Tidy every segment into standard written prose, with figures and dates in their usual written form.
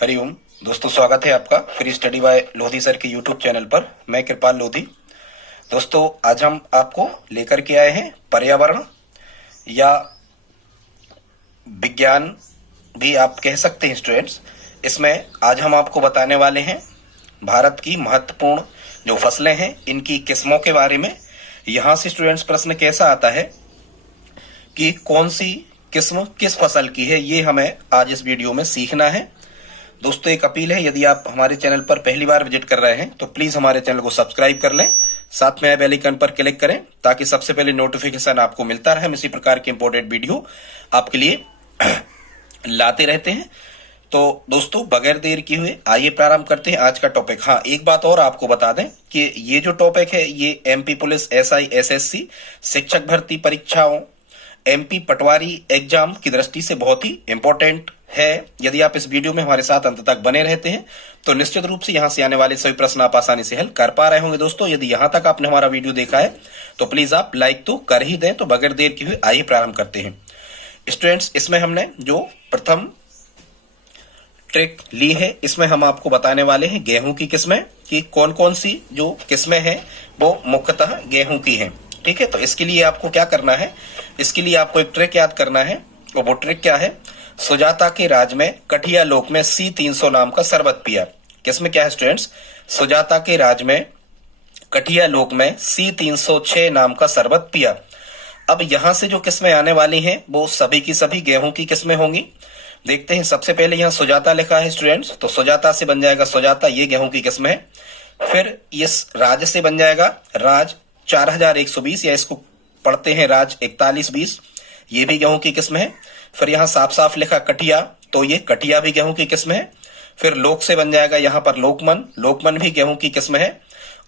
हरिओम दोस्तों, स्वागत है आपका free study bye Lodhi sir के यूट्यूब चैनल पर। मैं कृपाल लोधी। दोस्तों, आज हम आपको लेकर के आए हैं पर्यावरण या विज्ञान भी आप कह सकते हैं स्टूडेंट्स। इसमें आज हम आपको बताने वाले हैं भारत की महत्वपूर्ण जो फसलें हैं इनकी किस्मों के बारे में। यहाँ से स्टूडेंट्स प्रश्न कैसा आता है कि कौन सी किस्म किस फसल की है, ये हमें आज इस वीडियो में सीखना है। दोस्तों, एक अपील है, यदि आप हमारे चैनल पर पहली बार विजिट कर रहे हैं तो प्लीज हमारे चैनल को सब्सक्राइब कर लें, साथ में बेल आइकन पर क्लिक करें ताकि सबसे पहले नोटिफिकेशन आपको मिलता रहे। हम इसी प्रकार के इंपोर्टेंट वीडियो आपके लिए लाते रहते हैं। तो दोस्तों, बगैर देर किए हुए आइए प्रारंभ करते हैं आज का टॉपिक। हाँ, एक बात और आपको बता दें कि ये जो टॉपिक है ये एमपी पुलिस, एसआई, एसएससी, शिक्षक भर्ती परीक्षाओं, एमपी पटवारी एग्जाम की दृष्टि से बहुत ही इंपॉर्टेंट है। यदि आप इस वीडियो में हमारे साथ अंत तक बने रहते हैं तो निश्चित रूप से यहां से आने वाले सभी प्रश्न आप आसानी से हल कर पा रहे होंगे। दोस्तों, यदि यहां तक आपने हमारा वीडियो देखा है तो प्लीज आप लाइक तो कर ही दें। तो बगैर देर किए हुए आइए प्रारंभ करते हैं स्टूडेंट्स। इसमें हमने जो प्रथम ट्रिक ली है इसमें हम आपको बताने वाले हैं गेहूं की किस्में, कि कौन कौन सी जो किस्में हैं वो मुख्यतः गेहूं की हैं। ठीक है, तो इसके लिए आपको क्या करना है, इसके लिए आपको एक ट्रिक याद करना है। और वो ट्रिक क्या है, सुजाता के राज में कठिया लोक में C300 नाम का शरबत पिया। किसमें क्या है स्टूडेंट्स, सुजाता के राज में कठिया लोक में C306 नाम का शरबत पिया। अब यहां से जो किस्में आने वाली हैं वो सभी की सभी गेहूं की किस्में होंगी। देखते हैं, सबसे पहले यहाँ सुजाता लिखा है स्टूडेंट्स, तो सुजाता से बन जाएगा सुजाता, ये गेहूं की किस्म है। फिर इस राज से बन जाएगा राज 4120, या इसको पढ़ते हैं राज 4120, ये भी गेहूं की किस्म है। फिर यहाँ साफ साफ लिखा कटिया, तो ये कटिया भी गेहूं की किस्म है। फिर लोक से बन जाएगा यहाँ पर लोकमन, लोकमन भी गेहूं की किस्म है।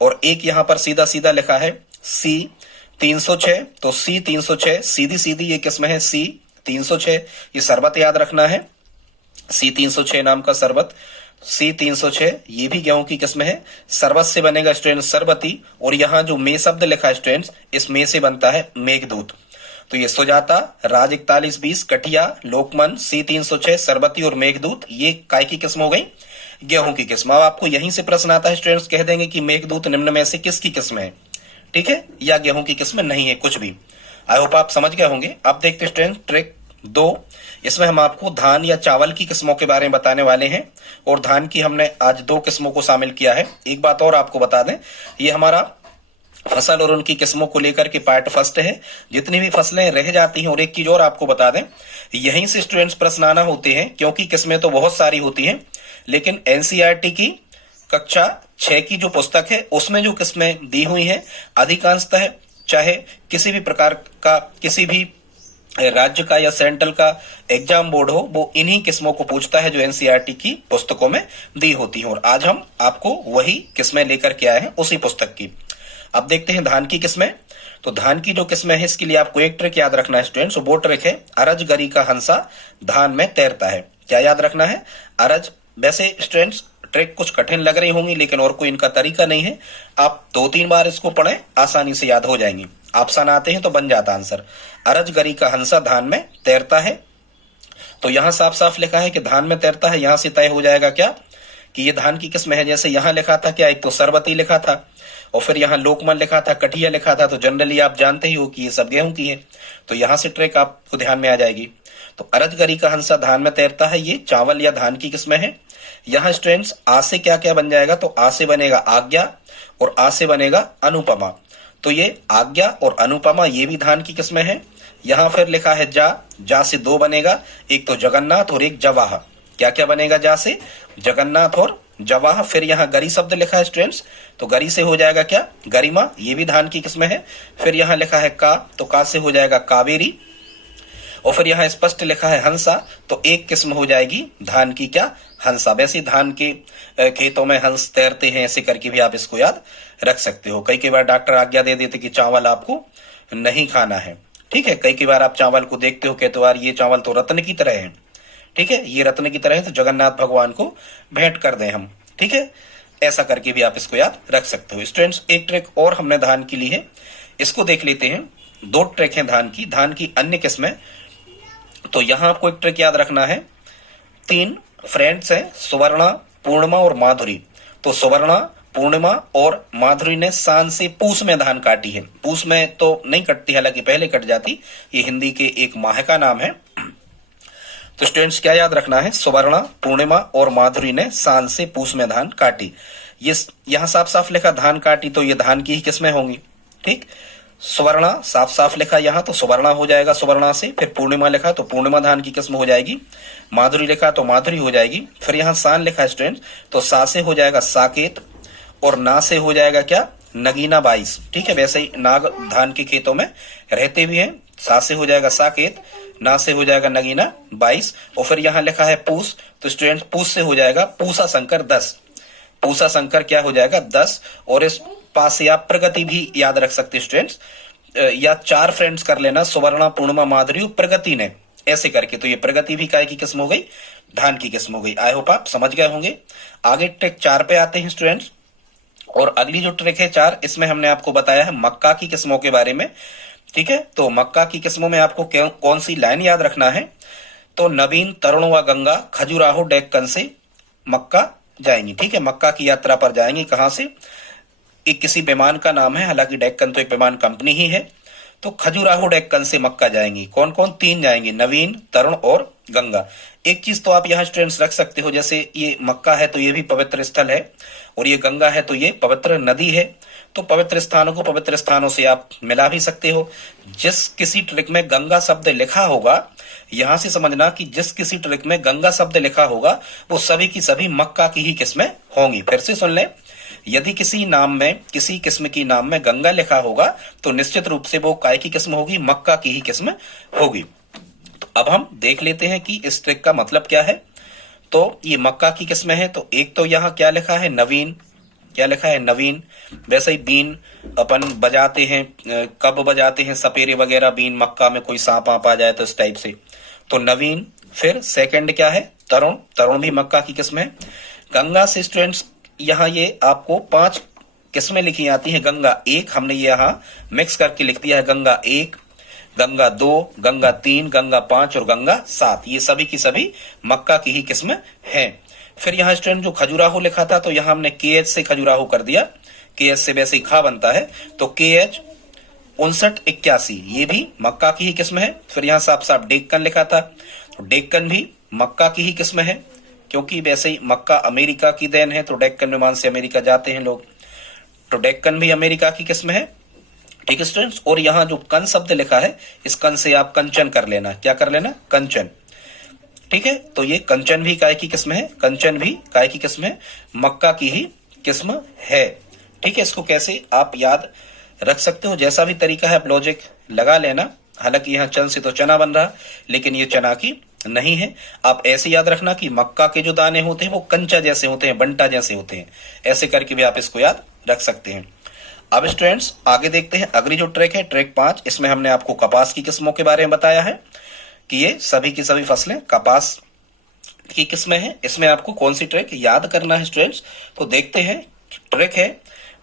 और एक यहाँ पर सीधा सीधा लिखा है C306, तो C306 सीधी सीधी ये किस्म है C306। ये शरबत याद रखना है, C306 नाम का शरबत, C306 ये भी गेहूं की किस्म है। शरबत से बनेगा स्टूडेंट सरबती, और यहाँ जो मे शब्द लिखा है स्टूडेंट्स, इस मे से बनता है मेघदूत। तो ये सुजाता, राज 4120, कटिया, लोकमन, C306, सरबती और मेघदूत, ये काय की किस्म हो गई, गेहूं की किस्म। अब आपको यहीं से प्रश्न आता है स्टूडेंट्स, कह देंगे कि मेघदूत निम्न में से किसकी किस्म है, ठीक है, या गेहूं की किस्म नहीं है, कुछ भी। आई होप आप समझ गए होंगे। अब देखते हैं स्टूडेंट ट्रिक 2, इसमें हम आपको धान या चावल की किस्मों के बारे में बताने वाले हैं। और धान की हमने आज 2 किस्मों को शामिल किया है। एक बात और आपको बता दें, ये हमारा फसल और उनकी किस्मों को लेकर के पार्ट फर्स्ट है। जितनी भी फसलें रह जाती हैं, और एक चीज और आपको बता दें, यहीं से स्टूडेंट्स प्रश्न आना होते हैं, क्योंकि किस्में तो बहुत सारी होती हैं, लेकिन एनसीईआरटी की कक्षा 6 की जो पुस्तक है उसमें जो किस्में दी हुई हैं अधिकांशतः, चाहे किसी भी प्रकार का, किसी भी राज्य का या सेंट्रल का एग्जाम बोर्ड हो, वो इन्हीं किस्मों को पूछता है जो एनसीईआरटी की पुस्तकों में दी होती हैं। और आज हम आपको वही किस्में लेकर के आए हैं उसी पुस्तक की। अब देखते हैं धान की किस्में। तो धान की जो किस्में है इसके लिए आपको एक ट्रिक याद रखना है स्टूडेंट्स, वो ट्रिक है अरज गरी का हंसा धान में तैरता है। क्या याद रखना है, अरज। वैसे स्टूडेंट्स ट्रिक कुछ कठिन लग रही होंगी, लेकिन और कोई इनका तरीका नहीं है। आप 2-3 बार इसको पढ़ें, आसानी से याद हो जाएंगी। ऑप्शन आते हैं तो बन जाता आंसर। अरज गरी का हंसा धान में तैरता है, तो यहां साफ साफ लिखा है कि धान में तैरता है। यहां से तय हो जाएगा क्या कि ये धान की किस्म है। जैसे यहां लिखा था क्या, एक तो सरबती लिखा था, और फिर यहाँ लोकमन लिखा था, कठिया लिखा था, तो जनरली आप जानते ही हो कि ये सब गेहूं की है। तो यहां से ट्रिक आपको ध्यान में आ जाएगी। तो अरज गरी का हंसा धान में तैरता है, ये चावल या धान की किस्म है। यहाँ स्टूडेंट्स आ से क्या क्या बन जाएगा, तो आ से बनेगा आज्ञा और आ से बनेगा अनुपमा। तो ये आज्ञा और अनुपमा ये भी धान की किस्में है। यहाँ फिर लिखा है जा, जा से 2 बनेगा, एक तो जगन्नाथ और एक जवाह। क्या क्या बनेगा जा से, जगन्नाथ और जवाह। फिर यहाँ गरी शब्द लिखा है स्टूडेंट्स, तो गरी से हो जाएगा क्या, गरिमा, ये भी धान की किस्म है। फिर यहाँ लिखा है का, तो का से हो जाएगा कावेरी। और फिर यहाँ स्पष्ट लिखा है हंसा, तो एक किस्म हो जाएगी धान की क्या, हंसा। वैसे धान के खेतों में हंस तैरते हैं, ऐसे करके भी आप इसको याद रख सकते हो। कई बार डॉक्टर आज्ञा दे देते कि चावल आपको नहीं खाना है, ठीक है। कई बार आप चावल को देखते हो, कहते हो यार ये चावल तो रत्न की तरह है, ठीक है, ये रत्न की तरह है, तो जगन्नाथ भगवान को भेंट कर दें हम, ठीक है। ऐसा करके भी आप इसको याद रख सकते हो स्टूडेंट्स। एक ट्रिक और हमने धान की ली है, इसको देख लेते हैं। 2 ट्रिक हैं धान की अन्य किस्में। तो यहां आपको एक ट्रिक याद रखना है, 3 फ्रेंड्स हैं सुवर्णा, पूर्णिमा और माधुरी। तो सुवर्णा, पूर्णिमा और माधुरी ने सान से पूस में धान काटी है। पूस में तो नहीं कटती, हालांकि पहले कट जाती, ये हिंदी के एक माह का नाम है। तो स्टूडेंट्स क्या याद रखना है, सुवर्णा, पूर्णिमा और माधुरी ने सान से पूस में धान काटी। ये यहां साफ साफ लिखा धान काटी, तो ये धान की ही किस्में होंगी। ठीक, सुवर्णा साफ साफ लिखा यहाँ, तो सुवर्णा हो जाएगा सुवर्णा से। फिर पूर्णिमा लिखा तो पूर्णिमा धान की किस्म हो जाएगी। माधुरी लिखा तो माधुरी हो जाएगी। फिर यहाँ सान लिखा है स्टूडेंट्स, तो सा से हो जाएगा साकेत और ना से हो जाएगा क्या, नगीना 22। ठीक है, वैसे ही नाग धान के खेतों में रहते भी हैं। सा से हो जाएगा साकेत, ना से हो जाएगा नगीना 22। और फिर यहाँ लिखा है पूस, तो स्टूडेंट पूस से हो जाएगा पूसा शंकर 10। पूसा शंकर क्या हो जाएगा 10। और इस पास से आप प्रगति भी याद रख सकते स्टूडेंट्स, या 4 फ्रेंड्स कर लेना, सुवर्णा, पूर्णिमा, माधुरी, प्रगति ने, ऐसे करके। तो ये प्रगति भी काय की किस्म हो गई, धान की किस्म हो गई। आई होप आप समझ गए होंगे। आगे ट्रिक 4 पे आते हैं स्टूडेंट्स, और अगली जो ट्रिक है 4, इसमें हमने आपको बताया है मक्का की किस्मों के बारे में। ठीक है, तो मक्का की किस्मों में आपको कौन सी लाइन याद रखना है, तो नवीन, तरुण व गंगा खजुराहो डेक्कन से मक्का जाएंगी। ठीक है, मक्का की यात्रा पर जाएंगी। कहां से, एक किसी विमान का नाम है, हालांकि डेक्कन तो एक विमान कंपनी ही है। तो खजुराहो डेक्कन से मक्का जाएंगी। कौन कौन, 3 जाएंगी, नवीन, तरुण और गंगा। एक चीज तो आप यहाँ स्टूडेंट्स रख सकते हो, जैसे ये मक्का है तो ये भी पवित्र स्थल है, और ये गंगा है तो ये पवित्र नदी है। तो पवित्र स्थानों को पवित्र स्थानों से आप मिला भी सकते हो। जिस किसी ट्रिक में गंगा शब्द लिखा होगा, यहां से समझना कि जिस किसी ट्रिक में गंगा शब्द लिखा होगा वो सभी की सभी मक्का की ही किस्में होंगी। फिर से सुन ले, यदि किसी नाम में, किसी किस्म की नाम में गंगा लिखा होगा तो निश्चित रूप से वो काय की किस्म होगी, मक्का की ही किस्म होगी। तो अब हम देख लेते हैं कि इस ट्रिक का मतलब क्या है। तो ये मक्का की किस्में हैं। तो एक तो यहाँ क्या लिखा है, नवीन, क्या लिखा है, नवीन। वैसे ही बीन अपन बजाते हैं, कब बजाते हैं, सपेरे वगैरह, बीन, मक्का में कोई सांप आप आ जाए तो इस टाइप से, तो नवीन। फिर सेकंड क्या है, तरुण, तरुण भी मक्का की किस्म है। गंगा से स्टूडेंट्स यहाँ ये आपको 5 किस्में लिखी आती हैं। गंगा 1 हमने ये यहाँ मिक्स करके लिख दिया है, गंगा 1, गंगा 2, गंगा 3, गंगा 5 और गंगा 7। ये सभी की सभी मक्का की ही किस्म हैं। फिर यहाँ स्टूडेंट जो खजुराहो लिखा था, तो यहाँ हमने KH से खजुराहो कर दिया। KH से वैसे ही खा बनता है, तो KH 5981, ये भी मक्का की ही किस्म है। फिर यहाँ साफ साफ डेक्कन लिखा था, तो डेक्कन भी मक्का की ही किस्म है, क्योंकि वैसे ही मक्का अमेरिका की देन है, तो डेक्कन विमान से अमेरिका जाते हैं लोग, तो डेक्कन भी अमेरिका की किस्म है। ठीक है स्टूडेंट्स, और यहाँ जो कन शब्द लिखा है, इस कन से आप कंचन कर लेना। क्या कर लेना, कंचन। ठीक है, तो ये कंचन भी काय की किस्म है, कंचन भी काय की किस्म है, मक्का की ही किस्म है। ठीक है, इसको कैसे आप याद रख सकते हो, जैसा भी तरीका है आप लॉजिक लगा लेना। हालांकि यहाँ चन से तो चना बन रहा, लेकिन ये चना की नहीं है। आप ऐसे याद रखना कि मक्का के जो दाने होते हैं वो कंचा जैसे होते हैं, बंटा जैसे होते हैं। ऐसे करके भी आप इसको याद रख सकते हैं। अब स्टूडेंट्स आगे देखते हैं अगली जो ट्रिक है, ट्रिक 5। इसमें हमने आपको कपास की किस्मों के बारे में बताया है कि ये सभी की सभी फसलें कपास की किस्में हैं। इसमें आपको कौन सी ट्रिक याद करना है स्टूडेंट्स, तो देखते हैं। ट्रिक है,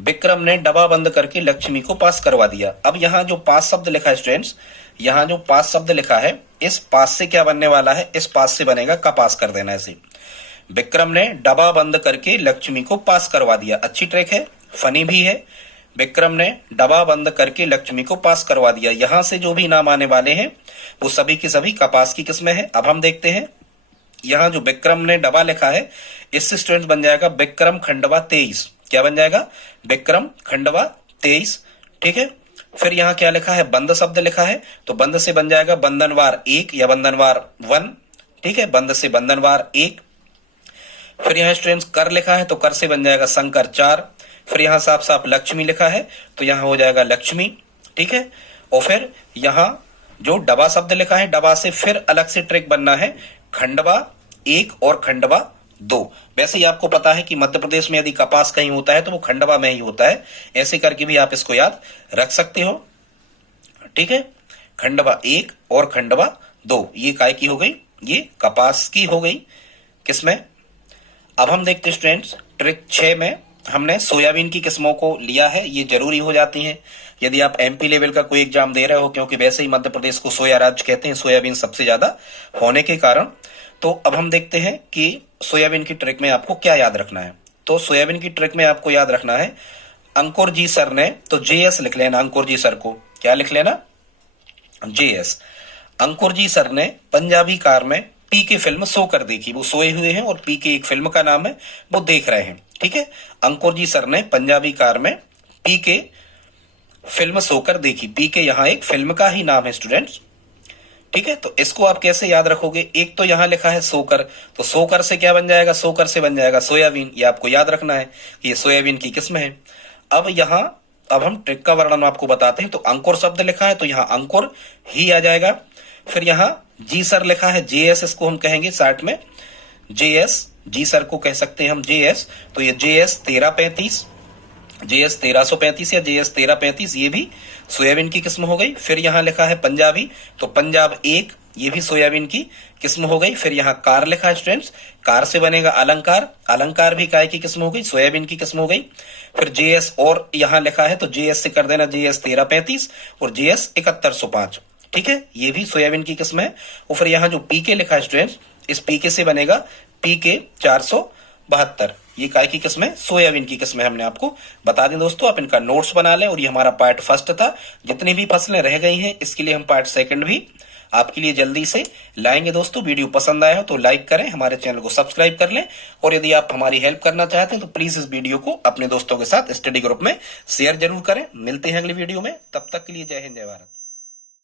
विक्रम ने डब्बा बंद करके लक्ष्मी को पास करवा दिया। अब यहाँ जो पास शब्द लिखा है स्टूडेंट्स, यहाँ जो पास शब्द लिखा है, इस पास से क्या बनने वाला है, इस पास से बनेगा कपास कर देना ऐसे। विक्रम ने डब्बा बंद करके लक्ष्मी को पास करवा दिया। अच्छी ट्रिक है, फनी भी है। विक्रम ने डब्बा बंद करके लक्ष्मी को पास करवा दिया। यहां से जो भी नाम आने वाले हैं वो सभी की सभी कपास की किस्में हैं। अब हम देखते हैं, यहाँ जो विक्रम ने डब्बा लिखा है, इससे स्टूडेंट बन जाएगा विक्रम खंडवा 23। क्या बन जाएगा, विक्रम खंडवा 23। ठीक है, फिर यहाँ क्या लिखा है, बंद शब्द लिखा है, तो बंद से बन जाएगा बंधनवार 1 या बंधनवार 1। ठीक है, बंद से बंधनवार 1। फिर यहाँ स्टूडेंट्स कर लिखा है, तो कर से बन जाएगा शंकर 4। फिर यहाँ साफ साफ लक्ष्मी लिखा है, तो यहाँ हो जाएगा लक्ष्मी। ठीक है, और फिर यहाँ जो डबा शब्द लिखा है, डबा से फिर अलग से ट्रिक बनना है, खंडवा 1 और खंडवा 2। वैसे ही आपको पता है कि मध्य प्रदेश में यदि कपास कहीं होता है तो वो खंडवा में ही होता है। ऐसे करके भी आप इसको याद रख सकते हो। ठीक है, खंडवा 1 और खंडवा 2, ये काय की हो गई, ये कपास की हो गई किस्में। अब हम देखते हैं स्टूडेंट्स, ट्रिक 6 में हमने सोयाबीन की किस्मों को लिया है। ये जरूरी हो जाती हैं यदि आप MP लेवल का कोई एग्जाम दे रहे हो, क्योंकि वैसे ही मध्य प्रदेश को सोया राज्य कहते हैं, सोयाबीन सबसे ज्यादा होने के कारण। तो अब हम देखते हैं कि सोयाबीन की ट्रिक में आपको क्या याद रखना है। तो सोयाबीन की ट्रिक में आपको याद रखना है, अंकुर जी सर ने, तो जेएस लिख लेना, अंकुर जी सर को क्या लिख लेना, जेएस। अंकुर जी सर ने पंजाबी कार में पीके फिल्म सो कर देखी, वो सोए हुए हैं और पीके एक फिल्म का नाम है, वो देख रहे हैं, ठीक है। अंकुर जी सर ने पंजाबी कार में पीके फिल्म सोकर देखी, पीके यहाँ एक फिल्म का ही नाम है स्टूडेंट्स, ठीक है। तो इसको आप कैसे याद रखोगे, एक तो यहां लिखा है सोकर, तो सोकर से क्या बन जाएगा, सोकर से बन जाएगा सोयाबीन, ये आपको याद रखना है कि ये सोयाबीन की किस्म है। अब हम ट्रिक का वर्णन आपको बताते हैं। तो अंकुर शब्द लिखा है तो यहाँ अंकुर ही आ जाएगा। फिर यहाँ जी सर लिखा है, जेएस इसको हम कहेंगे शॉर्ट में, जेएस, जी सर को कह सकते हैं हम जेएस। तो ये जेएस 1335, जेएस 1335 या जेएस 1335, ये भी सोयाबीन की किस्म हो गई। फिर यहाँ लिखा है पंजाबी, तो पंजाब एक, ये भी सोयाबीन की किस्म हो गई। फिर यहाँ कार लिखा है स्टूडेंट्स, कार से बनेगा अलंकार, अलंकार भी काय की किस्म हो गई, सोयाबीन की किस्म हो गई। फिर जेएस और यहाँ लिखा है तो जेएस से कर देना जेएस 1335 और जेएस 7105, ठीक है, ये भी सोयाबीन की किस्म है। और फिर यहाँ जो पीके लिखा है स्टूडेंट्स, इस पीके से बनेगा पीके 472, ये काय की किस्म है, सोयाबीन की किस्म है। हमने आपको बता दें दोस्तों, आप इनका नोट्स बना लें। और ये हमारा पार्ट फर्स्ट था, जितनी भी फसलें रह गई हैं इसके लिए हम पार्ट सेकंड भी आपके लिए जल्दी से लाएंगे दोस्तों। वीडियो पसंद आया हो तो लाइक करें, हमारे चैनल को सब्सक्राइब कर लें। और यदि आप हमारी हेल्प करना चाहते हैं तो प्लीज इस वीडियो को अपने दोस्तों के साथ स्टडी ग्रुप में शेयर जरूर करें। मिलते हैं अगली वीडियो में, तब तक के लिए जय हिंद जय भारत।